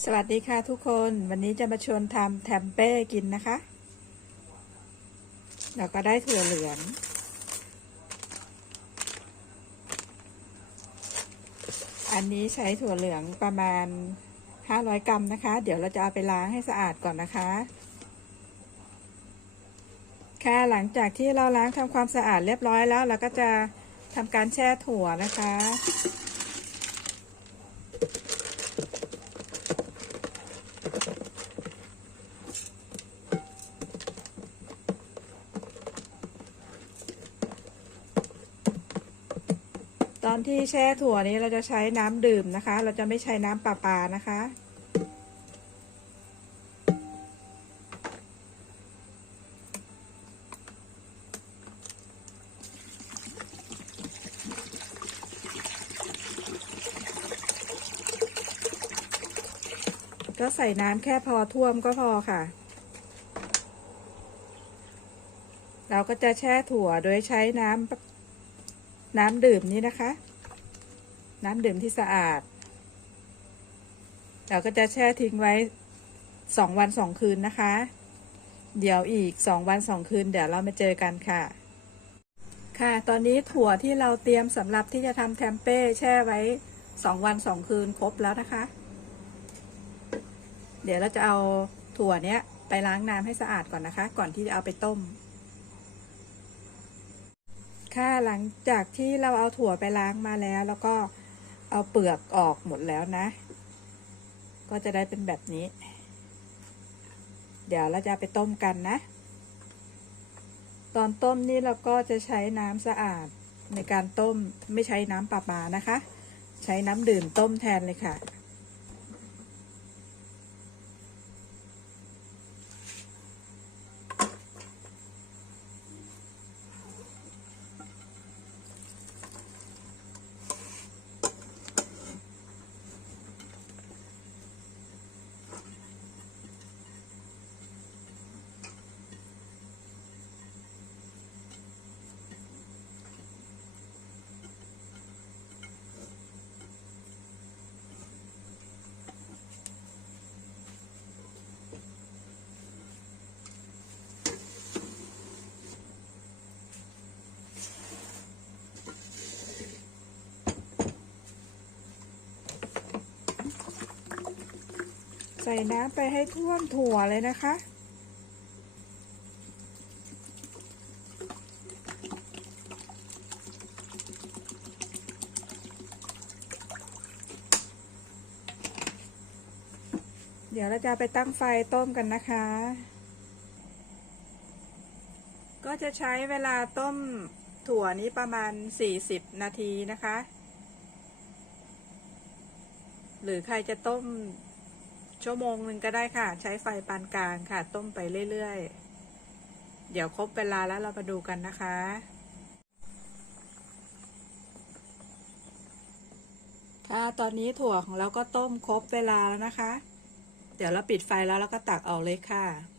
สวัสดีค่ะทุกคนวันนี้จะมาชวนทำแทมเป้กินนะคะ เราก็ได้ถั่วเหลืองอันนี้ใช้ถั่วเหลืองประมาณ 500 กรัมนะคะ เดี๋ยวเราจะเอาไปล้างให้สะอาดก่อนนะคะ ค่ะหลังจากที่เราล้างทำความสะอาดเรียบร้อยแล้ว เราก็จะทำการแช่ถั่วนะคะ ตอนที่แช่ถั่วนี้เราจะใช้น้ำดื่มนะคะ เราจะไม่ใช้น้ำประปานะคะ ก็ใส่น้ำแค่พอท่วมก็พอค่ะ เราก็จะแช่ถั่วโดยใช้น้ำ น้ำดื่มนี้นะคะ น้ำดื่มที่สะอาด เราก็จะแช่ทิ้งไว้สองวันสองคืนนะคะ เดี๋ยวอีกสองวันสองคืน เดี๋ยวเรามาเจอกันค่ะ ค่ะ ตอนนี้ถั่วที่เราเตรียมสำหรับที่จะทำแทมเป้แช่ไว้สองวันสองคืนครบแล้วนะคะ เดี๋ยวเราจะเอาถั่วเนี้ยไปล้างน้ำให้สะอาดก่อนนะคะ ก่อนที่จะเอาไปต้ม ค่ะหลังจากที่เราเอาถั่วไปล้างมาแล้ว แล้วก็เอาเปลือกออกหมดแล้วนะ ก็จะได้เป็นแบบนี้ เดี๋ยวเราจะไปต้มกันนะ ตอนต้มนี่เราก็จะใช้น้ำสะอาดในการต้มไม่ใช้น้ำประปานะคะ ใช้น้ำดื่มต้มแทนเลยค่ะ ส่น้ำไปให้ท่วมถั่วเลยนะคะ เดี๋ยวเราจะไปตั้งไฟต้มกันนะคะ ก็จะใช้เวลาต้มถั่วนี้ประมาณ 40 นาทีนะคะ หรือใครจะต้ม ชั่วโมงหนึ่งก็ได้ค่ะ ใช้ไฟปานกลางค่ะ ต้มไปเรื่อยๆ เดี๋ยวครบเวลาแล้วเรามาดูกันนะคะ ค่ะ ตอนนี้ถั่วของเราก็ต้มครบเวลาแล้วนะคะ เดี๋ยวเราปิดไฟแล้วแล้วก็ตักออกเลยค่ะ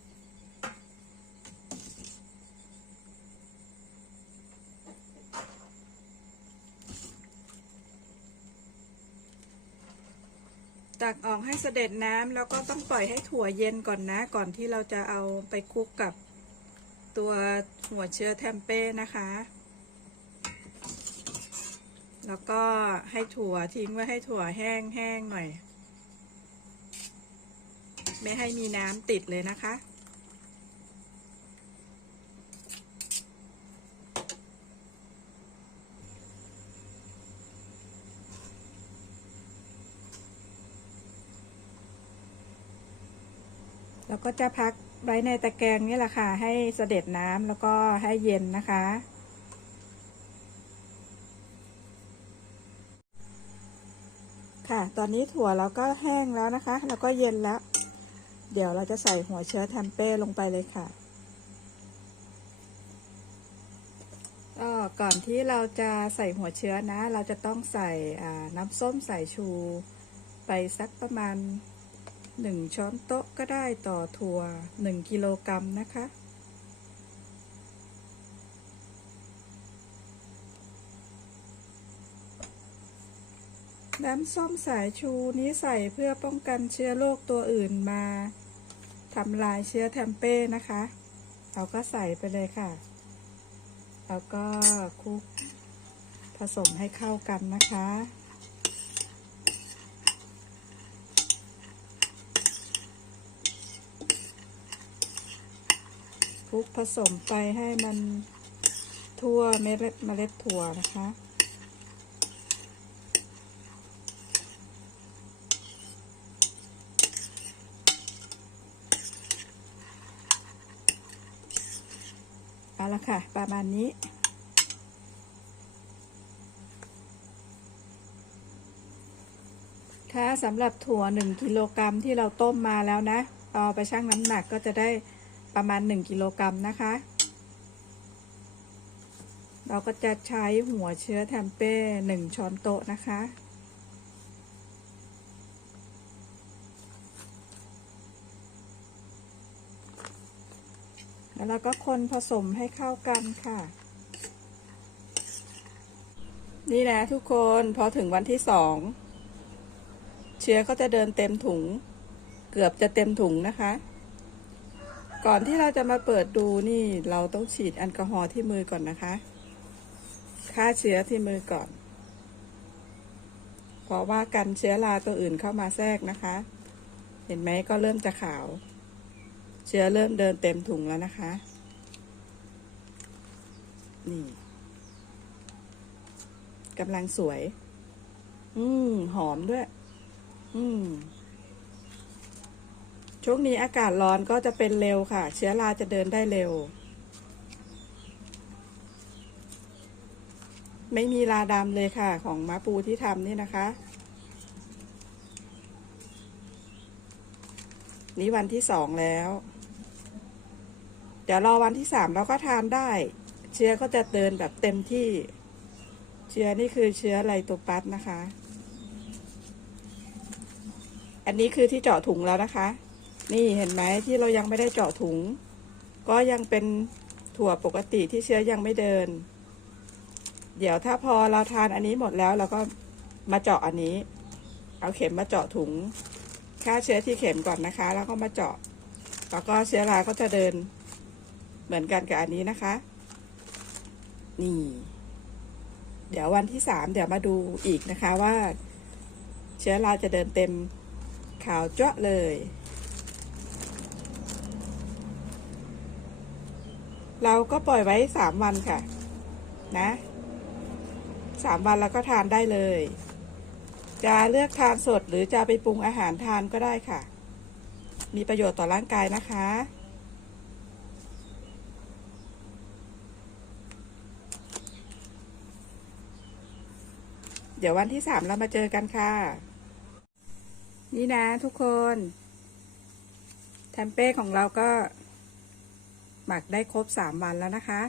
ตักออกให้เสด็จน้ำแล้วก็ต้องปล่อยให้ถั่วเย็นก่อนนะ ก่อนที่เราจะเอาไปคลุกกับตัวหัวเชื้อแทมเป้นะคะ แล้วก็ให้ถั่วทิ้งไว้ให้ถั่วแห้งๆหน่อย ไม่ให้มีน้ำติดเลยนะคะ แล้วก็จะพักไว้ในตะแกรงนี่แหละค่ะ ให้เสด็จน้ำแล้วก็ให้เย็นนะคะ ค่ะ ตอนนี้ถั่วเราก็แห้งแล้วนะคะ แล้วก็เย็นแล้ว เดี๋ยวเราจะใส่หัวเชื้อแทมเป้ลงไปเลยค่ะก็ก่อนที่เราจะใส่หัวเชื้อนะ เราจะต้องใส่น้ำส้มสายชู ไปสักประมาณ หนึ่งช้อนโต๊ะก็ได้ต่อถั่วหนึ่งกิโลกรัมนะคะ น้ำส้มสายชูนี้ใส่เพื่อป้องกันเชื้อโรคตัวอื่นมาทำลายเชื้อแทมเป้นะคะ เราก็ใส่ไปเลยค่ะ แล้วก็คลุกผสมให้เข้ากันนะคะ ลุกผสมไปให้มันทั่วเมล็ดเมล็ดถั่วนะคะ เอาละค่ะ ประมาณนี้ถ้าสำหรับถั่ว 1 กิโลกรัมที่เราต้มมาแล้วนะเอาไปชั่งน้ำหนักก็จะได้ ประมาณ 1 กิโลกรัมนะคะ เราก็จะใช้หัวเชื้อแทมเป้1ช้อนโต๊ะนะคะ แล้วเราก็คนผสมให้เข้ากันค่ะ นี่นะทุกคนพอถึงวันที่สองเชื้อก็จะเดินเต็มถุง เกือบจะเต็มถุงนะคะ ก่อนที่เราจะมาเปิดดูนี่เราต้องฉีดแอลกอฮอล์ที่มือก่อนนะคะฆ่าเชื้อที่มือก่อน เพราะว่ากันเชื้อราตัวอื่นเข้ามาแทรกนะคะ เห็นไหมก็เริ่มจะขาว เชื้อเริ่มเดินเต็มถุงแล้วนะคะ นี่กำลังสวย อืม หอมด้วย อืม ช่วงนี้อากาศร้อนก็จะเป็นเร็วค่ะ เชื้อราจะเดินได้เร็ว ไม่มีราดำเลยค่ะ ของมะปูที่ทำนี่นะคะ นี่วันที่สองแล้ว เดี๋ยวรอวันที่สามเราก็ทานได้ เชื้อก็จะเดินแบบเต็มที่ เชื้อนี่คือเชื้อไลโตปัสนะคะอันนี้คือที่เจาะถุงแล้วนะคะ นี่เห็นไหมที่เรายังไม่ได้เจาะถุง ก็ยังเป็นถั่วปกติที่เชื้อยังไม่เดิน เดี๋ยวถ้าพอเราทานอันนี้หมดแล้วเราก็มาเจาะอันนี้ เอาเข็มมาเจาะถุงฆ่าเชื้อที่เข็มก่อนนะคะ แล้วก็มาเจาะ แล้วก็เชื้อราก็จะเดิน เหมือนกันกับอันนี้นะคะ นี่ เดี๋ยววันที่สามเดี๋ยวมาดูอีกนะคะว่า เชื้อราจะเดินเต็มขาวเจาะเลย เราก็ปล่อยไว้สามวันค่ะ นะสามวันแล้วก็ทานได้เลย จะเลือกทานสดหรือจะไปปรุงอาหารทานก็ได้ค่ะ มีประโยชน์ต่อร่างกายนะคะ เดี๋ยววันที่สามเรามาเจอกันค่ะ นี่นะทุกคน แทมเป้ของเราก็ หมักได้ครบสามวันแล้วนะคะ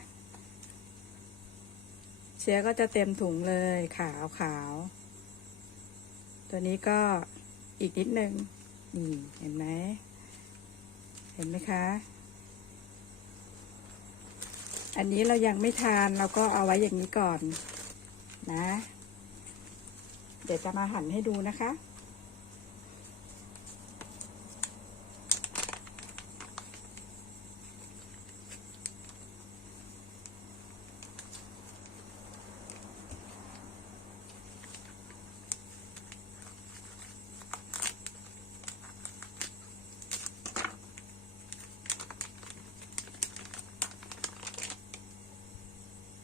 เชื้อก็จะเต็มถุงเลยขาวขาว ตัวนี้ก็อีกนิดนึงนี่เห็นไหมเห็นไหมคะ อันนี้เรายังไม่ทานเราก็เอาไว้อย่างนี้ก่อนนะ เดี๋ยวจะมาหั่นให้ดูนะคะ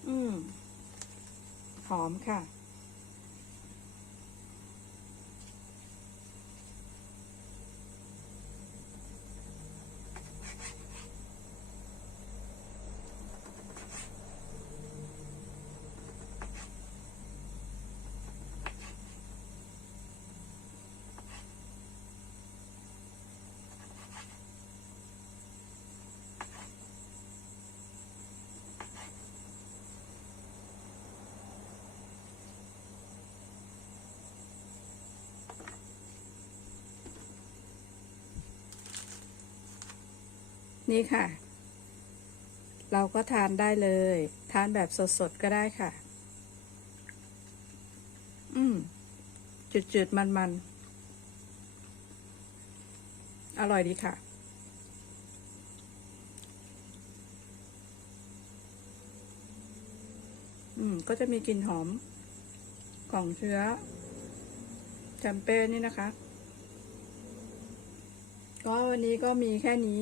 อืม ห อมค่ะ นี่ค่ะ เราก็ทานได้เลย ทานแบบสดๆก็ได้ค่ะ อืมจืดๆมันๆ อร่อยดีค่ะอืม ก็จะมีกลิ่นหอมของเชื้อแชมเปญนี่นะคะ ก็วันนี้ก็มีแค่นี้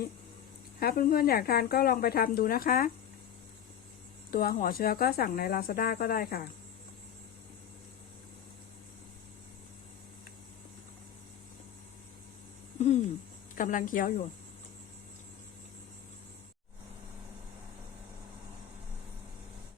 ถ้าเพื่อนๆอยากทานก็ลองไปทำดูนะคะ ตัวหัวเชื้อก็สั่งใน Lazada ก็ได้ค่ะอืมกำลังเคี้ยวอยู่